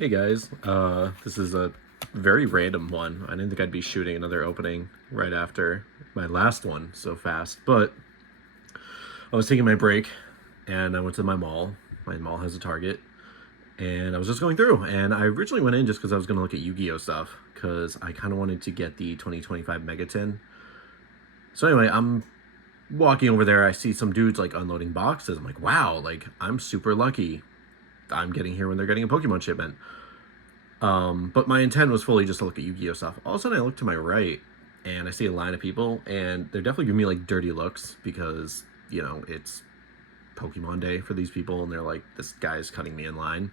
Hey guys, this is a very random one. I didn't think I'd be shooting another opening right after my last one so fast, but I was taking my break and I went to my mall. My mall has a Target, and I was just going through. And I originally went in just because I was going to look at Yu-Gi-Oh stuff because I kind of wanted to get the 2025 Megatin. So anyway, I'm walking over there. I see some dudes like unloading boxes. I'm like, wow, like I'm super lucky. I'm getting here when they're getting a Pokemon shipment. But my intent was fully just to look at Yu-Gi-Oh stuff. All of a sudden, I look to my right, and I see a line of people, and they're definitely giving me like dirty looks because it's Pokemon Day for these people, and they're like, "This guy's cutting me in line."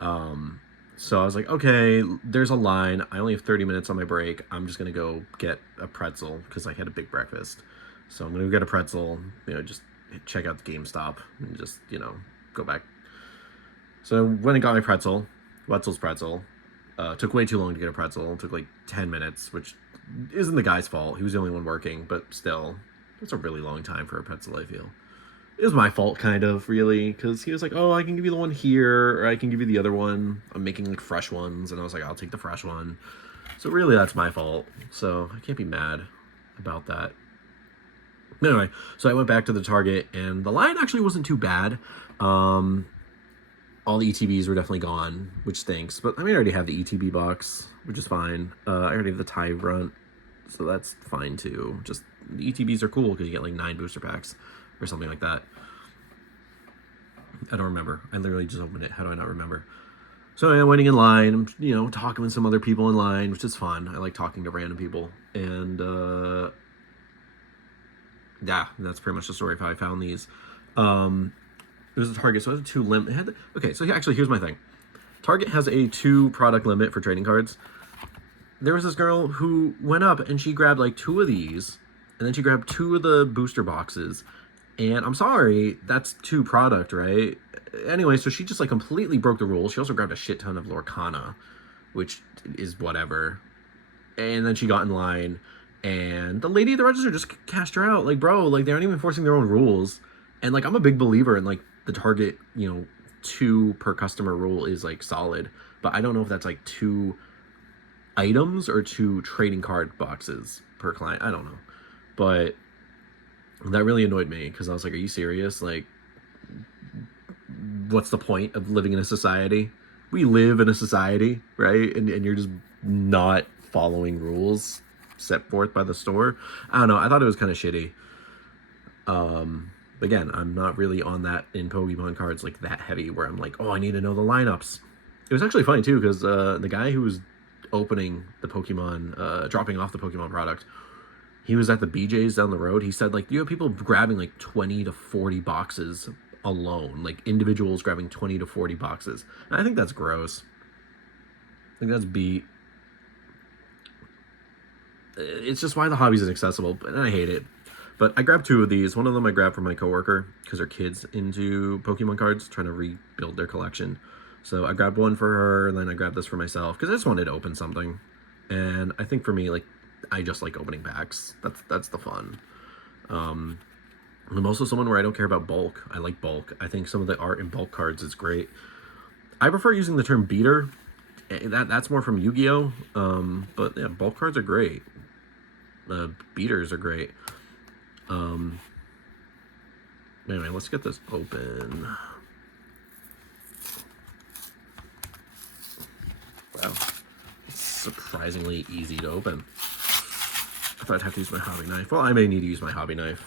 So I was like, "Okay, there's a line. I only have 30 minutes on my break. I'm just gonna go get a pretzel because I had a big breakfast. So I'm gonna go get a pretzel. Just check out the GameStop and just go back." So I went and got my pretzel, Wetzel's pretzel. Took way too long to get a pretzel. It took like 10 minutes, which isn't the guy's fault. He was the only one working, but still, it's a really long time for a pretzel, I feel. It was my fault, kind of, really, because he was like, "Oh, I can give you the one here, or I can give you the other one. I'm making like fresh ones." And I was like, "I'll take the fresh one." So really, that's my fault. So I can't be mad about that. Anyway, so I went back to the Target, and the line actually wasn't too bad. All the ETBs were definitely gone, which stinks. But I mean, I already have the ETB box, which is fine. I already have the tie runt, so that's fine too. Just the ETBs are cool because you get like 9 booster packs or something like that. I don't remember. I literally just opened it. How do I not remember? So I'm waiting in line. I'm, talking with some other people in line, which is fun. I like talking to random people. And yeah, that's pretty much the story of how I found these. There's a Target, so it had a 2 limit. Okay, so actually, here's my thing. Target has a 2 product limit for trading cards. There was this girl who went up and she grabbed like 2 of these, and then she grabbed 2 of the booster boxes. And I'm sorry, that's 2 product, right? Anyway, so she just like completely broke the rules. She also grabbed a shit ton of Lorcana, which is whatever. And then she got in line, and the lady at the register just cashed her out. Like, bro, like they aren't even enforcing their own rules. And like I'm a big believer in like the Target, 2 per customer rule is like solid, but I don't know if that's like 2 items or 2 trading card boxes per client. I don't know, but that really annoyed me because I was like, "Are you serious? Like, what's the point of living in a society? We live in a society, right? And you're just not following rules set forth by the store." I don't know. I thought it was kind of shitty. Again, I'm not really on that in Pokemon cards like that heavy where I'm like, "Oh, I need to know the lineups." It was actually funny too because the guy who was opening the Pokemon, dropping off the Pokemon product, he was at the BJ's down the road. He said like you have people grabbing like 20 to 40 boxes alone, like individuals grabbing 20 to 40 boxes. And I think that's gross. I think that's beat. It's just why the hobby's inaccessible, and I hate it. But I grabbed 2 of these. One of them I grabbed from my coworker because her kid's into Pokemon cards, trying to rebuild their collection. So I grabbed one for her, and then I grabbed this for myself because I just wanted to open something. And I think for me, like, I just like opening packs. That's the fun. I'm also someone where I don't care about bulk. I like bulk. I think some of the art in bulk cards is great. I prefer using the term beater. That's more from Yu-Gi-Oh! But yeah, bulk cards are great. Beaters are great. Anyway, let's get this open. Wow, it's surprisingly easy to open. I thought I'd have to use my hobby knife. Well, I may need to use my hobby knife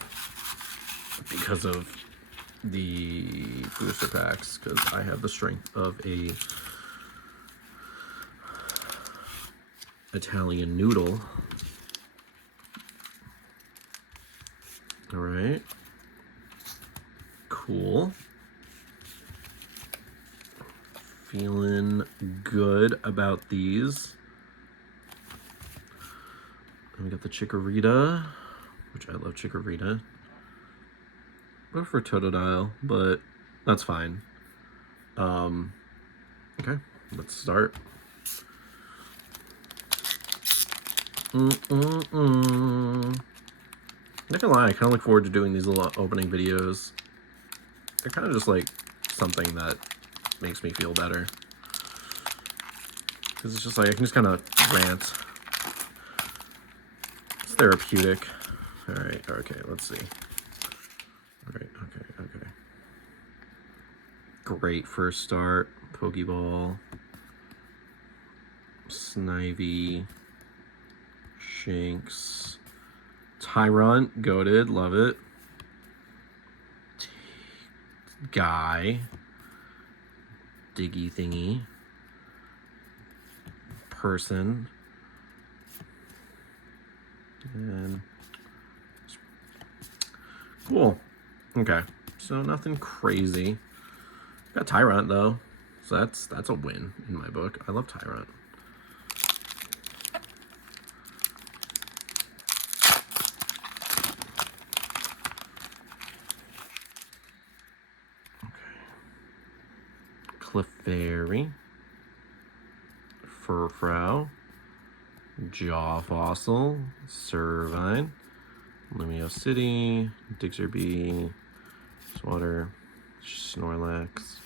because of the booster packs, because I have the strength of a Italian noodle. All right. Cool. Feeling good about these. And we got the Chikorita, which I love Chikorita. I prefer Totodile, but that's fine. Okay, let's start. Not gonna lie, I kind of look forward to doing these little opening videos. They're kind of just like something that makes me feel better. because it's just like I can just kind of rant. It's therapeutic. All right, okay, let's see. All right, okay. Great first start. Pokeball. Snivy. Shinx. Tyrant. Goated. Love it. Guy. Diggy thingy. Person. And cool. Okay. So nothing crazy. Got Tyrant though. So that's a win in my book. I love Tyrant. Clefairy, Furfrou, Jaw Fossil, Servine, Lumio City, Diggerby, Swatter, Snorlax,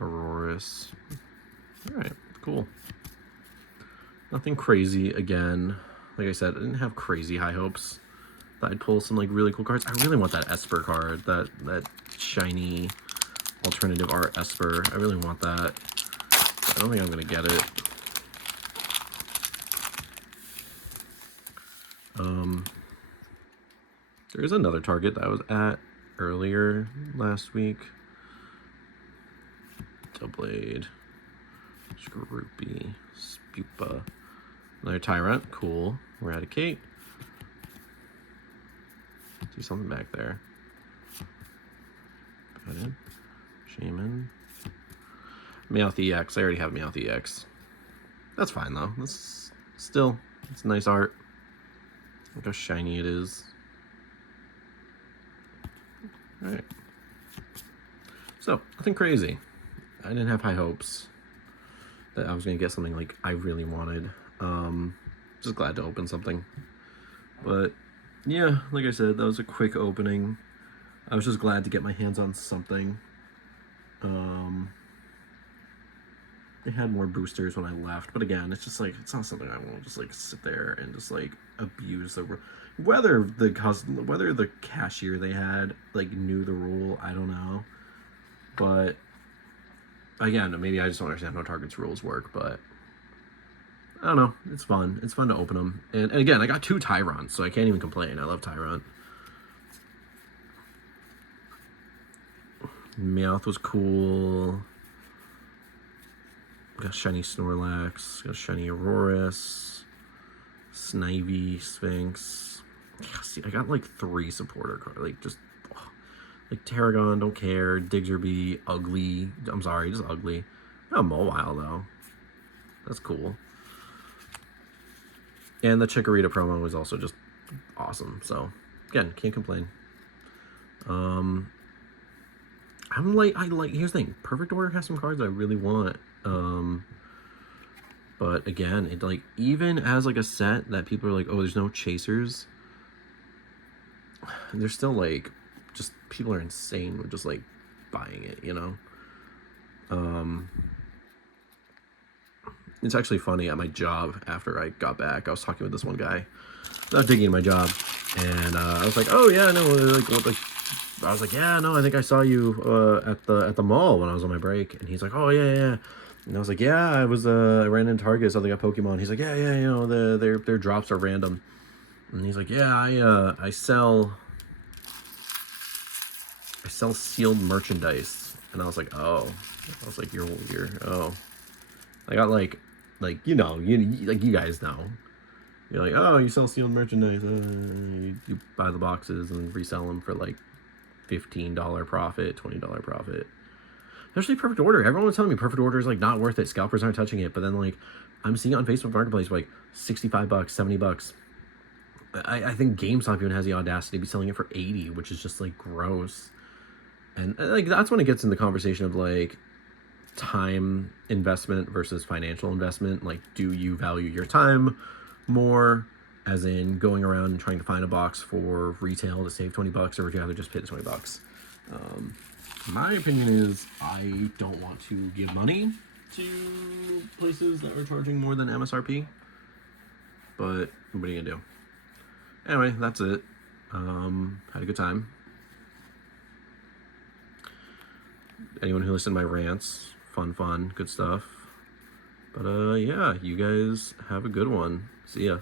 Aurorus. Alright, cool. Nothing crazy again. Like I said, I didn't have crazy high hopes that I'd pull some like really cool cards. I really want that Esper card, that shiny alternative art Esper. I really want that. I don't think I'm gonna get it. There is another target that I was at earlier last week. Doublade, Scroopy, Spupa, another Tyrant, cool. Eradicate. Do something back there. Button. Shaman. Meowth EX. I already have Meowth EX. That's fine though. That's still, it's nice art. Look how shiny it is. Alright. So, nothing crazy. I didn't have high hopes that I was going to get something like I really wanted. Just glad to open something. But, yeah, like I said, that was a quick opening. I was just glad to get my hands on something. They had more boosters when I left, but again, it's just like, it's not something I want to just like sit there and just like abuse the whether the cashier they had like knew the rule, I don't know. But again, maybe I just don't understand how Target's rules work, but I don't know. It's fun. It's fun to open them. And again, I got 2 Tyrants, so I can't even complain. I love Tyrant. Meowth was cool. Got shiny Snorlax. Got shiny Aurorus. Snivy, Sphinx. See, I got like 3 supporter cards. Like just like Tarragon, don't care. Diggerby, ugly. I'm sorry, just ugly. Got a Mobile though. That's cool. And the Chikorita promo was also just awesome. So again, can't complain. Here's the thing, Perfect Order has some cards I really want. But again, it like, even as like a set that people are like, oh, there's no chasers, there's still like, just people are insane with just like buying it, you know? It's actually funny, at my job after I got back, I was talking with this one guy. I was digging in my job, and I was like, oh yeah, no, I was like, yeah, no, I think I saw you at the mall when I was on my break. And he's like, oh yeah. And I was like, yeah, I ran into Target, so they got Pokemon. He's like, yeah, you know, their drops are random. And he's like, yeah, I sell sealed merchandise. And I was like, oh. I was like, you're oh. I got like you know, you guys know. You're like, oh, you sell sealed merchandise. You buy the boxes and resell them for like $15 profit, $20 profit. Especially Perfect Order. Everyone was telling me Perfect Order is like not worth it. Scalpers aren't touching it. But then like I'm seeing it on Facebook Marketplace for like $65, $70. I think GameStop even has the audacity to be selling it for $80, which is just like gross. And like that's when it gets in the conversation of like time investment versus financial investment. Like, do you value your time more, as in going around and trying to find a box for retail to save $20, or would you rather just pay the $20? My opinion is I don't want to give money to places that are charging more than MSRP, but what are you gonna do? Anyway, that's it. Had a good time. Anyone who listened to my rants, fun, good stuff. But yeah, you guys have a good one. See ya.